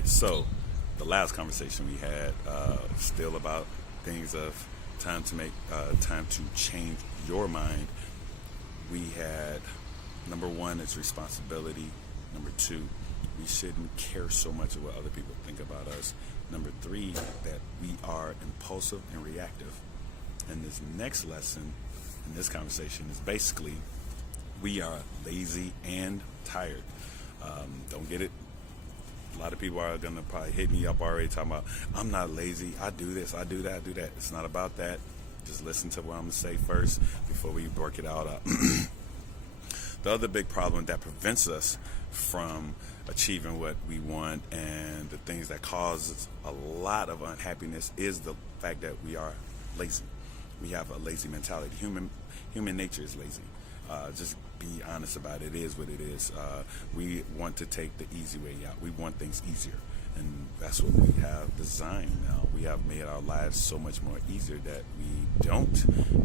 right, so the last conversation we had, still about things of time to change your mind. We had number one is responsibility. Number two, we shouldn't care so much of what other people think about us. Number three, that we are impulsive and reactive. And this next lesson in this conversation is basically we are lazy and tired. Don't get it. A lot of people are going to probably hit me up already talking about, I'm not lazy. I do this, I do that, I do that. It's not about that. Just listen to what I'm going to say first before we work it out. The other big problem that prevents us from achieving what we want and the things that causes a lot of unhappiness is the fact that we are lazy. We have a lazy mentality. Human nature is lazy. Just be honest about it. It is what it is. We want to take the easy way out. We want things easier. And that's what we have designed now. We have made our lives so much more easier that we don't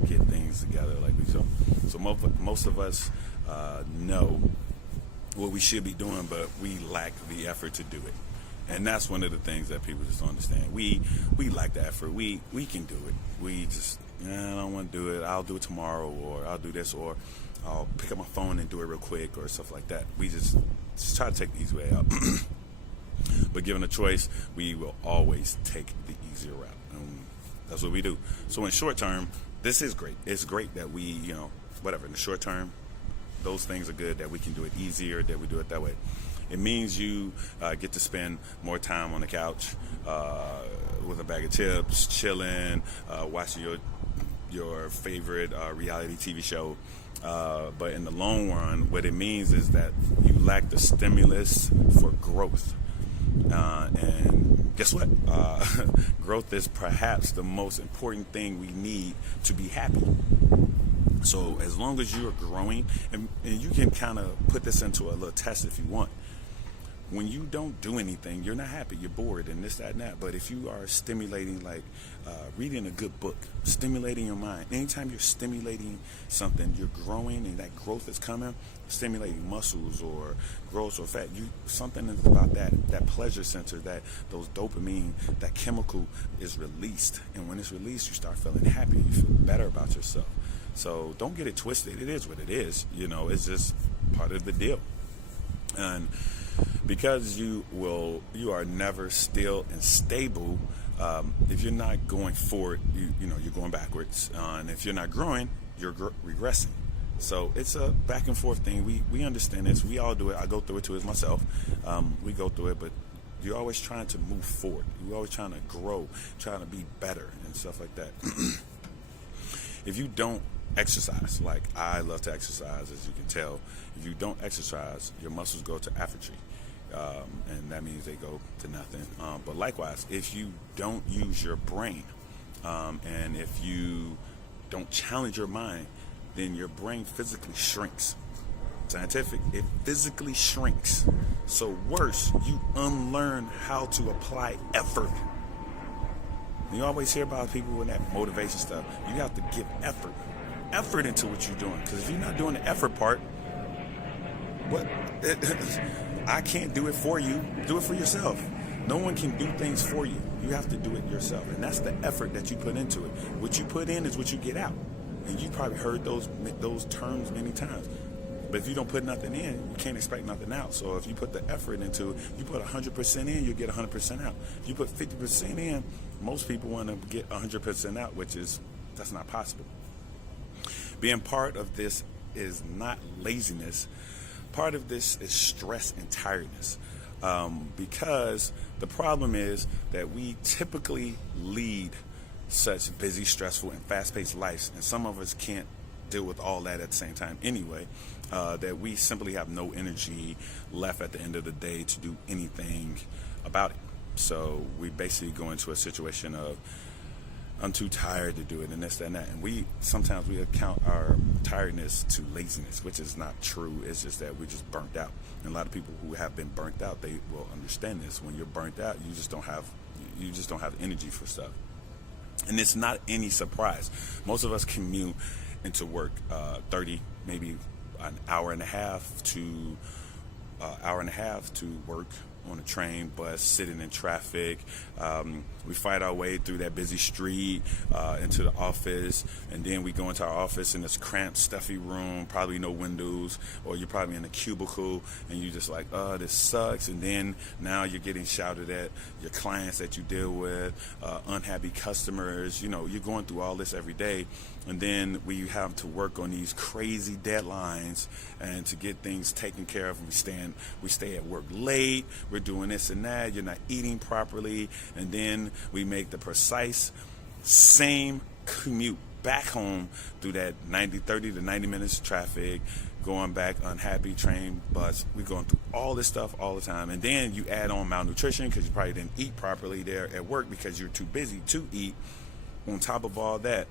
get things together like we should. So most of us know what we should be doing, but we lack the effort to do it. And that's one of the things that people just don't understand. We lack the effort. We can do it. We just, I don't want to do it. I'll do it tomorrow, or I'll do this, or I'll pick up my phone and do it real quick, or stuff like that. We just try to take the easy way out. But given a choice, we will always take the easier route. And that's what we do. So in short term, this is great. It's great that we, whatever, in the short term, those things are good, that we can do it easier, that we do it that way. It means you get to spend more time on the couch with a bag of chips, chilling, watching your favorite reality TV show. But in the long run, what it means is that you lack the stimulus for growth. And guess what? Growth is perhaps the most important thing we need to be happy. So as long as you are growing, and you can kind of put this into a little test if you want. When you don't do anything, you're not happy, you're bored, and this, that, and that. But if you are stimulating, like reading a good book, stimulating your mind, anytime you're stimulating something, you're growing, and that growth is coming, stimulating muscles or growth or fat. Something is about that pleasure center, that those dopamine, that chemical is released. And when it's released, you start feeling happy, you feel better about yourself. So don't get it twisted. It is what it is. It's just part of the deal. And because you are never still and stable, if you're not going forward, you're going backwards. And if you're not growing, you're regressing. So it's a back and forth thing. We understand this. We all do it. I go through it too as myself. We go through it, but you're always trying to move forward. You're always trying to grow, trying to be better and stuff like that. If you don't exercise, like I love to exercise, as you can tell, if you don't exercise, your muscles go to atrophy. And that means they go to nothing. But likewise, if you don't use your brain, and if you don't challenge your mind, then your brain physically shrinks. Scientific, it physically shrinks. So worse, you unlearn how to apply effort. You always hear about people with that motivation stuff. You have to give effort into what you're doing. Because if you're not doing the effort part, I can't do it for you. Do it for yourself. No one can do things for you. You have to do it yourself. And that's the effort that you put into it. What you put in is what you get out. And you probably heard those terms many times. But if you don't put nothing in, you can't expect nothing out. So if you put the effort into it, you put 100% in, you get 100% out. If you put 50% in, most people want to get 100% out, that's not possible. Being part of this is not laziness. Part of this is stress and tiredness. Because the problem is that we typically lead such busy, stressful, and fast-paced lives, and some of us can't deal with all that at the same time anyway, that we simply have no energy left at the end of the day to do anything about it. So we basically go into a situation of, I'm too tired to do it, and this, that, and that. And sometimes we account our tiredness to laziness, which is not true. It's just that we're just burnt out. And a lot of people who have been burnt out, they will understand this. When you're burnt out, you just don't have energy for stuff. And it's not any surprise. Most of us commute into work 30, maybe an hour and a half to work on a train, bus, sitting in traffic. We fight our way through that busy street into the office, and then we go into our office in this cramped, stuffy room, probably no windows, or you're probably in a cubicle, and you're just like, oh, this sucks. And then now you're getting shouted at, your clients that you deal with, unhappy customers. You know, you're going through all this every day, and then we have to work on these crazy deadlines and to get things taken care of. We stay at work late. We're doing this and that. You're not eating properly, and then we make the precise same commute back home through that 30 to 90 minutes of traffic, going back unhappy, train, bus. We're going through all this stuff all the time. And then you add on malnutrition because you probably didn't eat properly there at work because you're too busy to eat. On top of all that,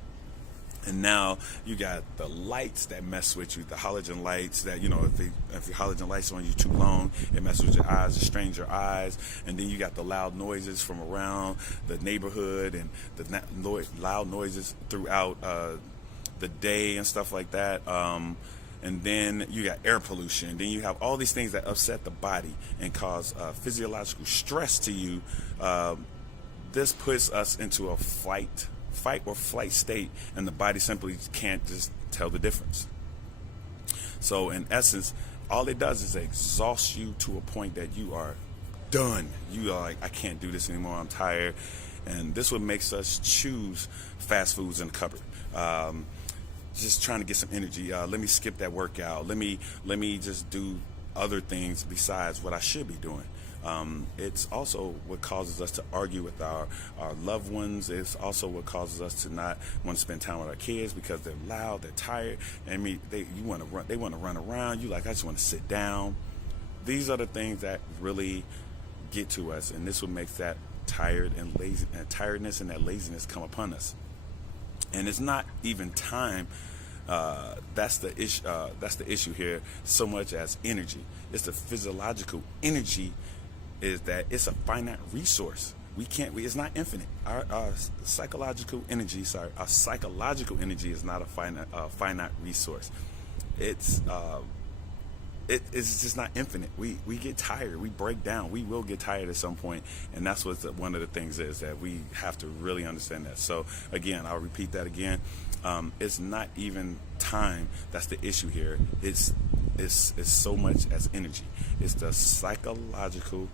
and now you got the lights that mess with you, the halogen lights that, you know, if your halogen lights on you too long, it messes with your eyes, it strains your eyes. And then you got the loud noises from around the neighborhood and the loud noises throughout the day and stuff like that. And then you got air pollution. Then you have all these things that upset the body and cause physiological stress to you. This puts us into a fight or flight state, and the body simply can't just tell the difference. So in essence, all it does is exhaust you to a point that you are done. You are like, I can't do this anymore, I'm tired. And this what makes us choose fast foods in the cupboard. Just trying to get some energy. Let me skip that workout. Let me just do other things besides what I should be doing. It's also what causes us to argue with our loved ones. It's also what causes us to not want to spend time with our kids because they're loud, they're tired, and they want to run around. You like, I just want to sit down. These are the things that really get to us, and this what makes that tiredness and that laziness come upon us. And it's not even time. That's the issue. That's the issue here. So much as energy, it's the physiological energy. Is that it's a finite resource. It's not infinite. Our psychological energy is not a finite resource. It's just not infinite. We get tired. We break down. We will get tired at some point, and that's what one of the things is that we have to really understand that. So again, I'll repeat that again. It's not even time that's the issue here. It's so much as energy. It's the psychological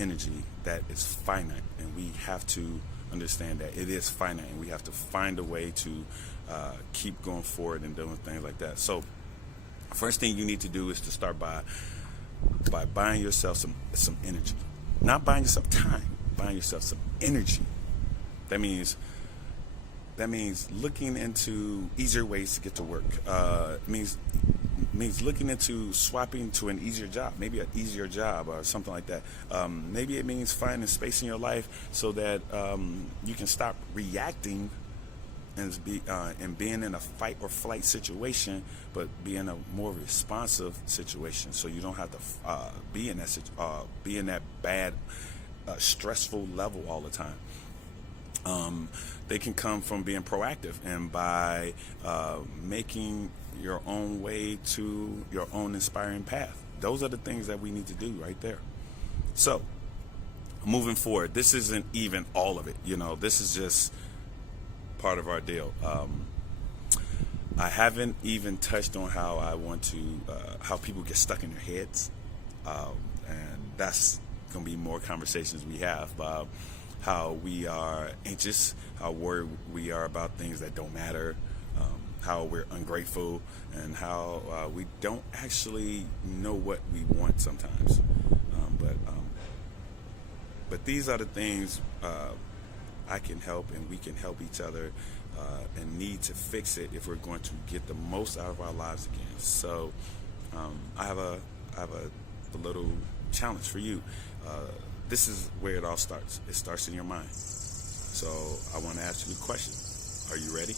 energy that is finite, and we have to understand that it is finite, and we have to find a way to keep going forward and doing things like that. So first thing you need to do is to start by buying yourself some energy. Not buying yourself time, buying yourself some energy. That means looking into easier ways to get to work. Means looking into swapping to an easier job, maybe an easier job or something like that. Maybe it means finding space in your life so that you can stop reacting and being in a fight or flight situation, but be in a more responsive situation. So you don't have to be in that bad, stressful level all the time. They can come from being proactive and by making your own way to your own inspiring path. Those are the things that we need to do right there. So moving forward, this isn't even all of it. This is just part of our deal. I haven't even touched on how how people get stuck in their heads. And that's going to be more conversations we have about how we are anxious, how worried we are about things that don't matter, how we're ungrateful, and how we don't actually know what we want sometimes. But these are the things I can help, and we can help each other, and need to fix it if we're going to get the most out of our lives again. So I have a little challenge for you. This is where it all starts. It starts in your mind. So I want to ask you a question. Are you ready?